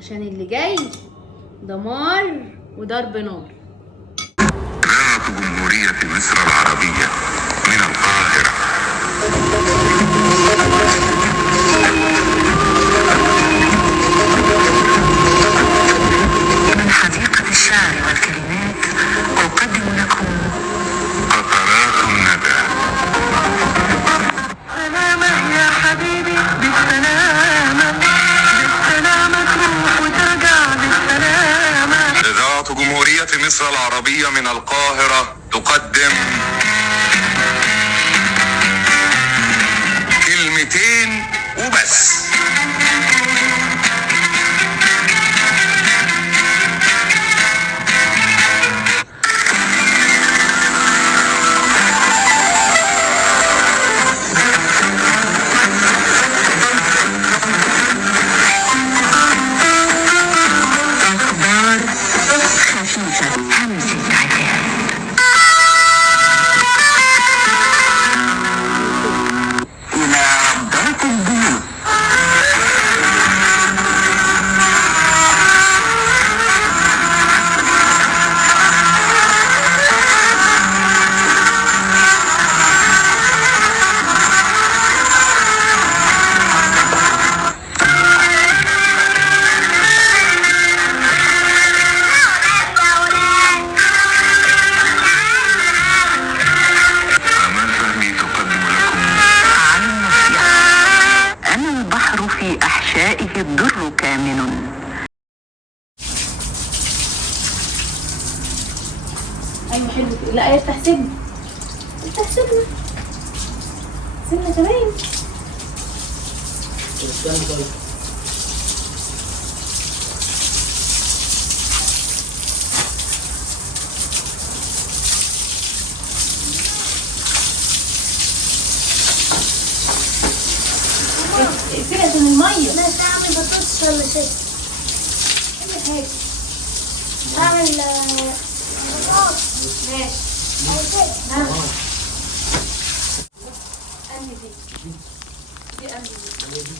عشان اللي جاي دمار وضرب نار. إذاعة جمهورية مصر العربية من القاهرة. من حديقة الشعر والكلمات أقدم لكم قطرات الندى. سلامة يا حبيبي بالسلامة، بالسلامة تروح وترجع بالسلامة. إذاعة جمهورية مصر العربية من القاهرة تقدم كلمتين وبس. أخبار خفيفة همسة عتاب. إلى ربات البيوت. أمان فهمي تقدم لكم عن النصيحة. أنا البحر في أحشائه الدر كامن. ايوه حلو. لا افتح سيبنا، افتح سيبنا، سيبنا كمان. اقفلي عشان الميه. بس اعمل بطاطس ولا شيء؟ اي حاجه. اعمل بطاطس. ماشي. او شيء. انهي دي انهي دي؟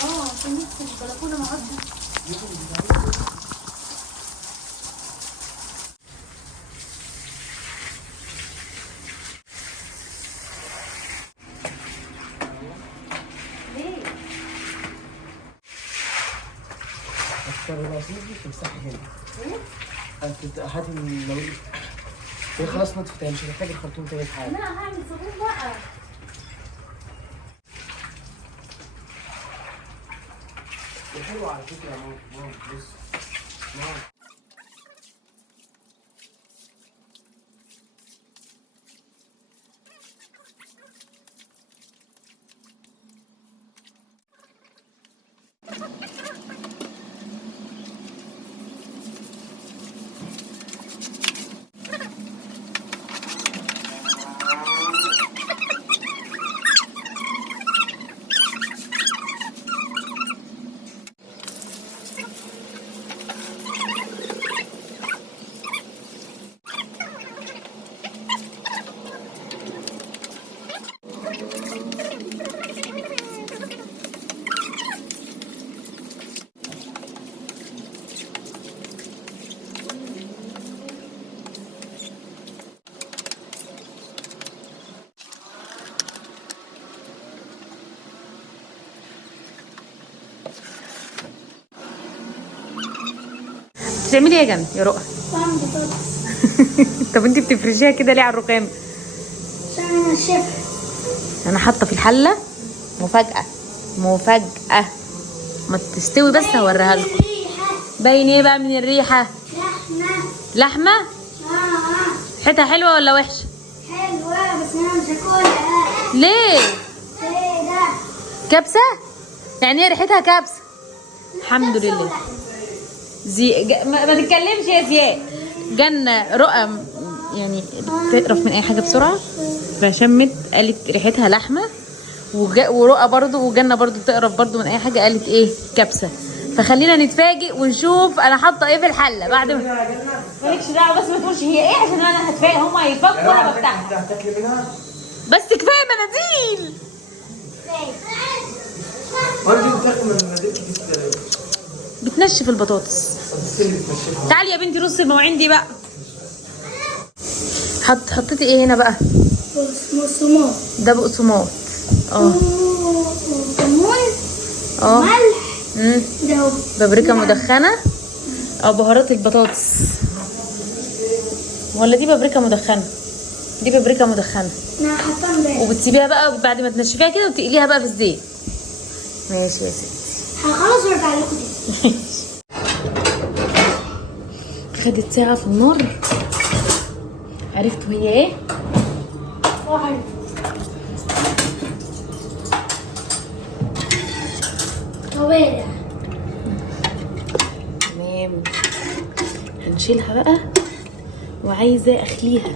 عشان ندخل البلكونه مع بعض. ليه؟ الرصيد دي تمسحي هنا. هاتي لو هي خلاص نطفتها، مش هنحتاج الخرطوم تاني في حاجه. لا هعمل صابون بقى. حلو على فكره يا ماما. بص ماما. بتعملي ايه يا جنى يا رؤى؟ بعمل بطاطس طب انت بتفرشيها كده ليه على الرخام؟ عشان انا الشيف. انا حاطه في الحله مفاجاه. مفاجاه ما تستوي بس هوريها لكم. ريحه باين ايه بقى من الريحه؟ لحمه. لحمه. ريحتها حلوه ولا وحشه؟ حلوه بس انا مش هاكلها. ليه؟ كده كبسه؟ يعني ايه ريحتها كبسه؟ الحمد لله. ما تتكلمش يا زياد. جنة رؤى يعني بتقرف من اي حاجه بسرعه، فشمت قالت ريحتها لحمه، ورؤى برضو وجنة برضو بتقرف برضو من اي حاجه قالت ايه كبسه. فخلينا نتفاجئ ونشوف انا حاطه ايه في الحله بعد ما مالكش دعوه. بس ما تقولش هي ايه عشان انا هتفاجئ. هما هيفكوا وانا بفتحها. بس كفايه مناديل. بتنشف البطاطس. تعالي يا بنتي رصي المواعين دي بقى. حطيتي ايه هنا بقى؟ بقسماط. ده بقسماط. كمون. ملح. ده بابريكا مدخنه او بهارات البطاطس، ولا دي بابريكا مدخنه؟ دي بابريكا مدخنه. انا حاطاها امبارح. وبتسيبيها بقى بعد ما تنشفيها كده وتقليها بقى في الزيت. ماشي يا ستي. هخلص وارجع لكم تاني. خدت ساعه في النار. عرفتوا هي ايه؟ واحد. كوارع. تمام. هنشيلها بقى وعايزه اخليها.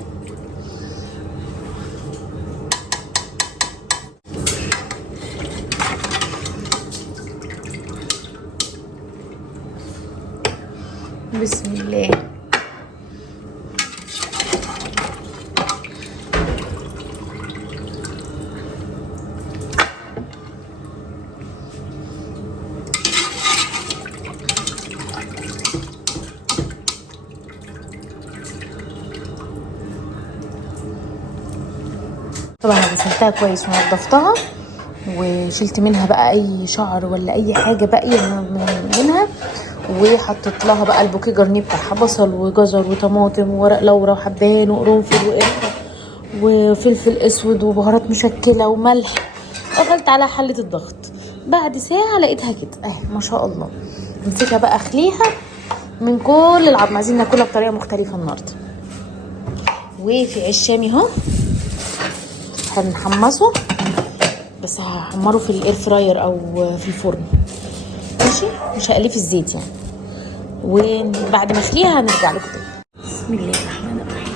بسم الله. طبعا انا غسلتها كويس ونضفتها وشلت منها بقى اي شعر ولا اي حاجه باقيه منها، وحطيت لها بقى البوكيه جرنيه بتاعها، بصل وجزر وطماطم وورق لورا وحبهان وقرنفل وقرفه وفلفل اسود وبهارات مشكله وملح. قفلت على حله الضغط. بعد ساعه لقيتها كده اهي ما شاء الله. امسكها بقى اخليها من كل العظم. عايزين ناكلها بطريقه مختلفه النهارده. وفي عيش شامي اهو هنحمصه، بس هحمره في الاير فراير او في الفرن. ماشي، مش هقليه في الزيت يعني. وبعد ما اخليها هنرجع لكم تاني. بسم الله الرحمن الرحيم.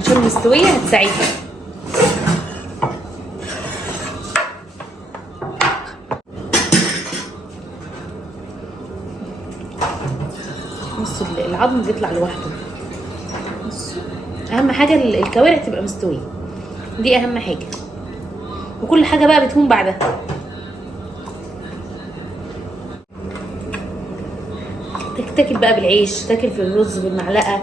عشان مستويه هتساعدني. بصوا العظم بيطلع لوحده. بصوا اهم حاجه الكوارع تبقى مستويه، دي اهم حاجه، وكل حاجه بقى بتهون بعدها. تاكل بقى بالعيش، تاكل في الرز بالمعلقه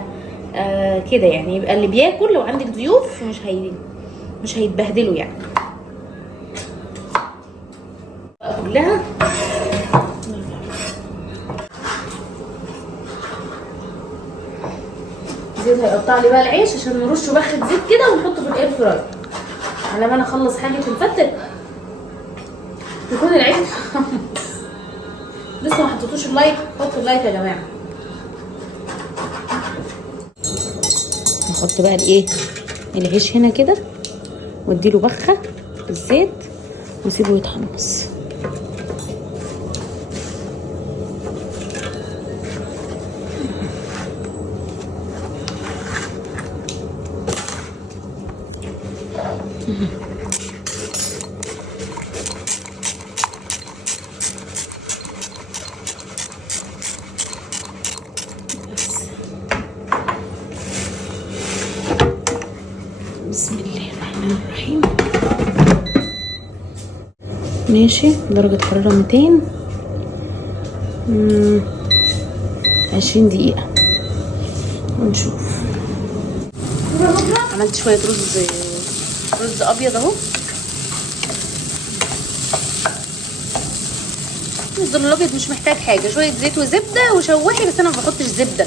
كده يعني. يبقى اللي بياكل لو عندك ضيوف مش هيتبهدلوا يعني. كلها زيت هيقطع لي بقى العيش عشان نرشه بخة زيت كده ونحطه في الاير فراير. على ما انا اخلص حاجه الفتة يكون العيش لسه ما حطيتوش اللايك. حطوا اللايك يا جماعه. نحط بقى الايه العيش هنا كده واديله بخه بالزيت وسيبه يتحمص. بسم الله الرحمن الرحيم. ماشي، درجة حرارة 200 20 دقيقة ونشوف. عملت شوية رز أبيض اهو. الرز الأبيض مش محتاج حاجة، شوية زيت وزبدة وشوحي، بس أنا ما بحطش زبدة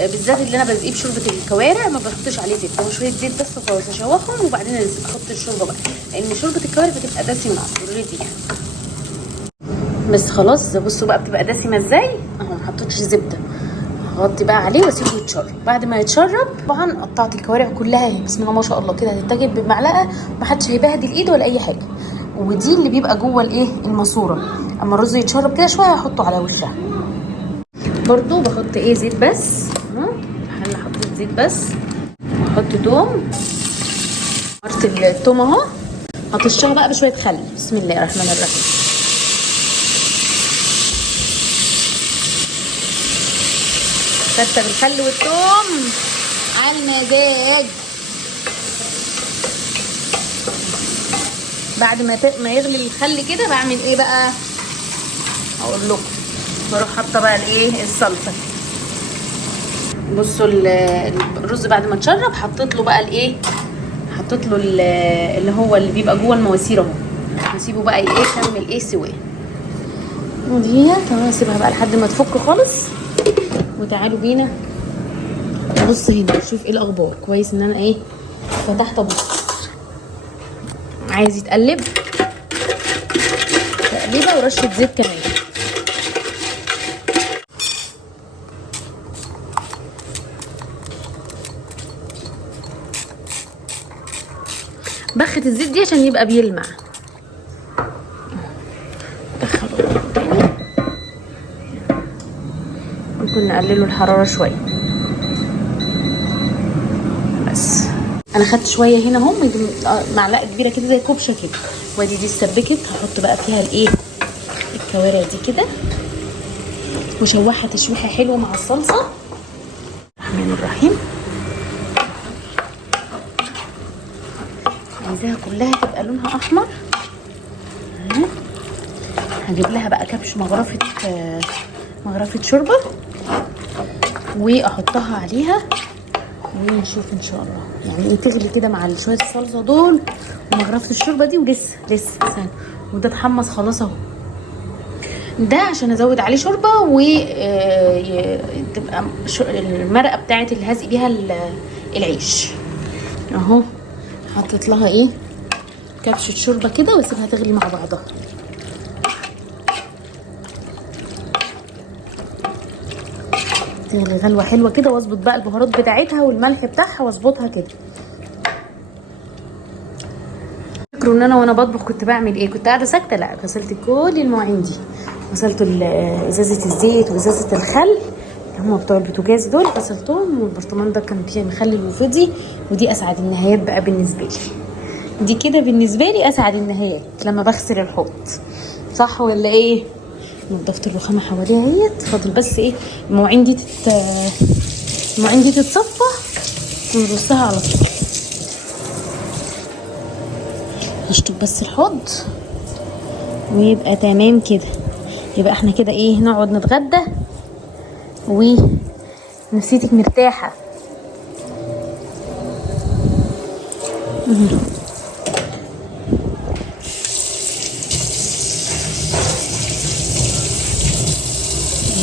بالذات اللي انا بسقيه بشوربه الكوارع، ما بحطش عليه زيت، هو شويه زيت بس وخلاص. اشوحهم وبعدين احط الشوربه بقى، لان شوربه الكوارع بتبقى دسمه اوريدي يعني. بس خلاص بصوا بقى بتبقى دسمه ازاي اهو. ما حطيتش زبده. هغطي بقى عليه واسيبه يتشرب. بعد ما يتشرب طبعا قطعت الكوارع كلها بسم الله ما شاء الله كده، هتتاكل بمعلقه، ما حدش هيبهدل ايده ولا اي حاجه. ودي اللي بيبقى جوه الايه الماسوره. اما الرز يتشرب كده شويه هحطه على وشها. برضو بحط زيت بس. انا حطيت زيت بس. احط توم. حطيت التوم اهو. هطشها بقى بشويه خل. بسم الله الرحمن الرحيم. كتر الخل والثوم على المزاج. بعد ما يغلي الخل كده بعمل ايه بقى؟ هقول لكم. بروح حاطه بقى الايه الصلصه. بصوا الرز بعد ما اتشرب حطيت له بقى الايه، حطيت له اللي هو اللي بيبقى جوه المواسير اهو. نسيبه بقى ايه يكمل ايه سواه. ودي تمام اسيبها بقى لحد ما تفك خالص. وتعالوا بينا نبص هنا نشوف ايه الاخبار. كويس ان انا ايه فتحت ابص. عايز يتقلب تقليبه ورشه زيت كمان. بخة الزيت دي عشان يبقى بيلمع. دخله تاني. ممكن نقلله الحرارة شوية بس. انا خدت شوية هنا اهو، معلقة كبيرة كده زي كوبشة كده. وادي دي اتسبكت. هحط بقى فيها الايه الكوارع دي كده وشوحها تشويحة حلوة مع الصلصة. الرحمن الرحيم. عايزاها كلها تبقى لونها احمر. هجيب لها بقى كبش مغرفة شوربة واحطها عليها ونشوف ان شاء الله. يعني ايه تغلي كده مع شويه الصلصه دول ومغرفه الشوربه دي. ولسه ثاني. وده اتحمص خلاص اهو. ده عشان ازود عليه شوربه وتبقى المرقه بتاعت اللي هزق بيها العيش اهو. حطيت لها ايه كبشه شوربه كده واسيبها تغلي مع بعضها. تغلي غلوه حلوه كده واظبط بقى البهارات بتاعتها والملح بتاعها واظبطها كده. فاكروا ان انا وانا بطبخ كنت بعمل ايه؟ كنت قاعده ساكته؟ لا، غسلت كل المواعين دي. غسلت ازازه الزيت وازازه الخل اللي هم بتوع البوتاجاز دول، غسلتهم. والبرطمان ده كان فيه مخلل وفضي. ودي اسعد النهايات بقى بالنسبه لي. دي كده بالنسبه لي اسعد النهايات لما بغسل الحوض. صح ولا ايه؟ نضفت الرخامه حواليها اهيت. فاضل بس ايه المواعين دي تتصفى ونرصها على طول. هشطب بس الحوض ويبقى تمام كده. يبقى احنا كده ايه نقعد نتغدى ونفسيتك مرتاحه.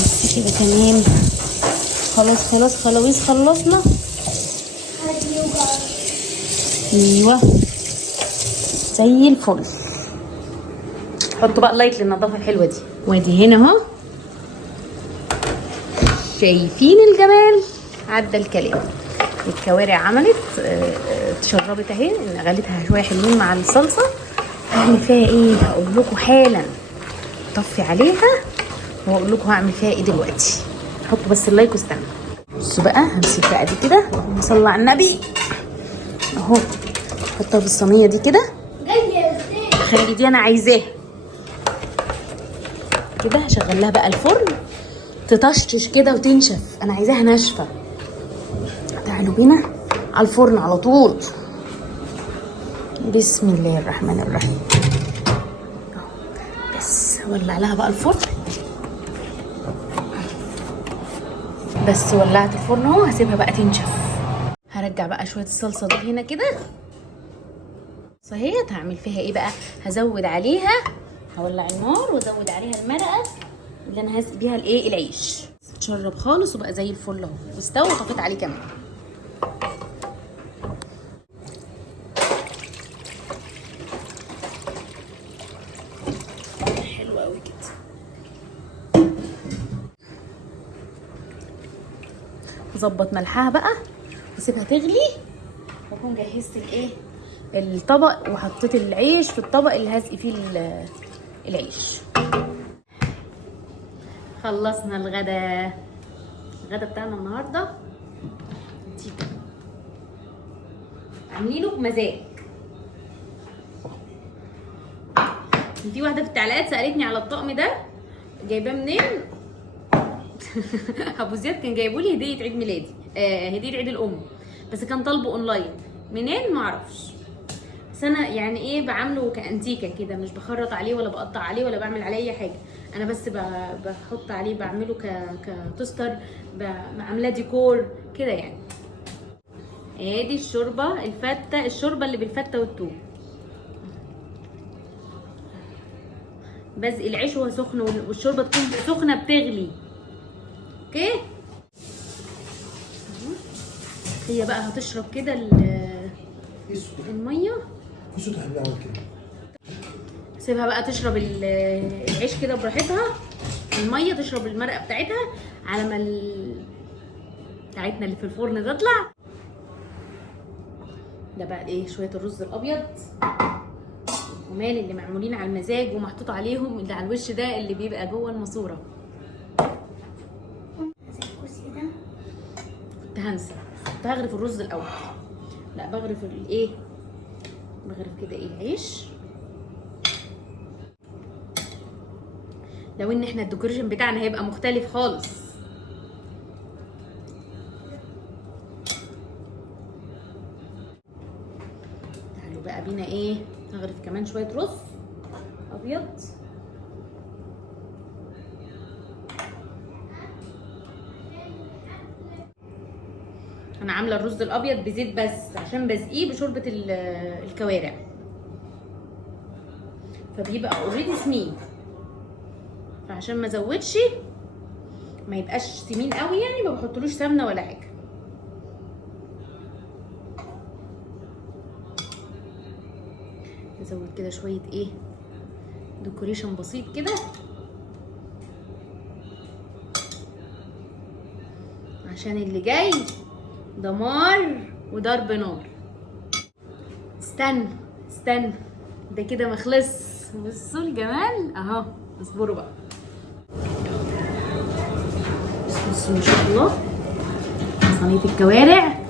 بس كده تمام. خلاص خلصنا. ايوه زي الفل. حطوا بقى لايك للنظافه الحلوه دي. وادي هنا اهو. شايفين الجمال؟ عدى الكلام. الكوارع عملت اتشربت اهي. غليتها شويه حلوين مع الصلصه. هعمل فيها ايه هقول لكم حالا. طفي عليها وهقول لكم هعمل فيها ايه دلوقتي. حطوا بس اللايك واستنوا. بصوا بقى همسك بقى دي كده. اللهم صل على النبي اهو. احطها في الصينيه دي كده. خلي دي انا عايزاها كده. هشغل لها بقى الفرن تطشتش كده وتنشف. انا عايزاها ناشفه. تعالوا بينا على الفرن على طول. بسم الله الرحمن الرحيم. بس ولع لها بقى الفرن. بس ولعت الفرن اهو. هسيبها بقى تنشف. هرجع بقى شويه الصلصه دي هنا كده. صحيح هعمل فيها ايه بقى؟ هزود عليها، هولع النار وازود عليها المرقه اللي انا هسقي بيها الايه العيش. اتشرب خالص وبقى زي الفل اهو. واستوى وطفيت عليه كمان. حلو قوي كده. اظبط ملحها بقى واسيبها تغلي. واكون جهزت الايه الطبق وحطيت العيش في الطبق اللي هسقي فيه العيش. خلصنا الغدا بتاعنا النهارده. عاملينه بمزاج. في واحده في التعليقات سالتني على الطقم ده جايباه منين. ابو زياد كان جايبه لي هديه عيد ميلادي، هديه عيد الام، بس كان طالبه اونلاين. منين معرفش، بس انا يعني ايه بعمله كانتيكه كده، مش بخرط عليه ولا بقطع عليه ولا بعمل عليه اي حاجه. انا بس بحط عليه، بعمله كتوستر، بعملاه ديكور كده يعني. ادي الشوربه الفته، الشوربه اللي بالفته والثوم. بزق العيش وهو سخن، والشوربه تكون سخنه بتغلي. اوكي، هي بقى هتشرب كده الميه. في صوت حلو عامل كده. سيبها بقى تشرب العيش كده براحتها، الميه تشرب المرقه بتاعتها على ما بتاعتنا اللي في الفرن تطلع. ده بقى ايه، شويه الرز الابيض الجمال اللي معمولين على المزاج ومحطوط عليهم اللي على الوش ده اللي بيبقى جوه الماسوره. الكرسي ده كنت هنسى، كنت هغرف الرز الاول. لا بغرف الايه، بغرف كده ايه العيش. لو ان احنا الديكوريشن بتاعنا هيبقى مختلف خالص. تعالوا بقى بينا ايه، نغرف كمان شويه رز ابيض. انا عامله الرز الابيض بزيت بس عشان بسقيه بشوربه الكوارع، فبيبقى اوريدي سمين، فعشان ما ازودش ما يبقاش سمين قوي يعني ما بحطلوش سمنه ولا حاجه. نزود كده شويه ايه ديكوريشن بسيط كده عشان اللي جاي دمار وضرب نار. استنى ده كده مخلص. بصوا الجمال اهو، اصبروا بقى. بصوا ما شاء الله صينيه الكوارع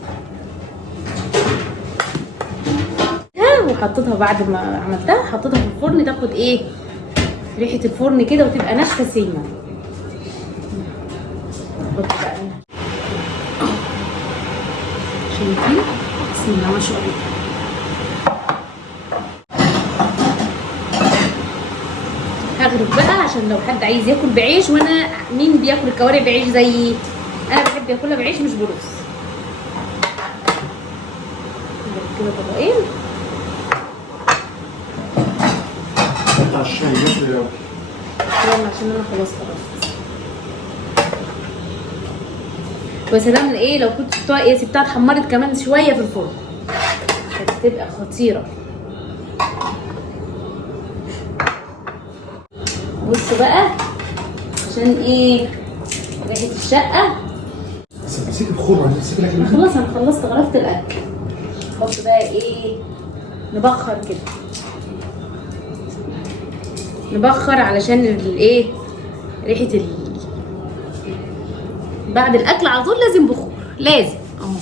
وحطيتها بعد ما عملتها، حطيتها في الفرن تاخد ايه ريحه الفرن كده وتبقى ناشفه سنه. حط بقى شايفين بسم الله ما شاء الله. هغرف بقى عشان لو حد عايز ياكل بعيش، وانا مين بياكل الكوارع بعيش زيي؟ انا بحب ياكلها بعيش مش برز. كده طبقين بتاع الشاي ماشي يلا عشان انا خلاص خلصت. وسلام ايه لو كنت سبتها اتحمرت كمان شويه في الفرن كانت هتبقى خطيره. بصوا بقى عشان ايه ريحه الشقه. بس تمسكي البخور بعدين تمسكي الاكل. خلاص انا خلصت غرفت الاكل. نحط بقى ايه نبخر كده، نبخر علشان الايه ريحه بعد الاكل على طول لازم بخور، لازم اهو.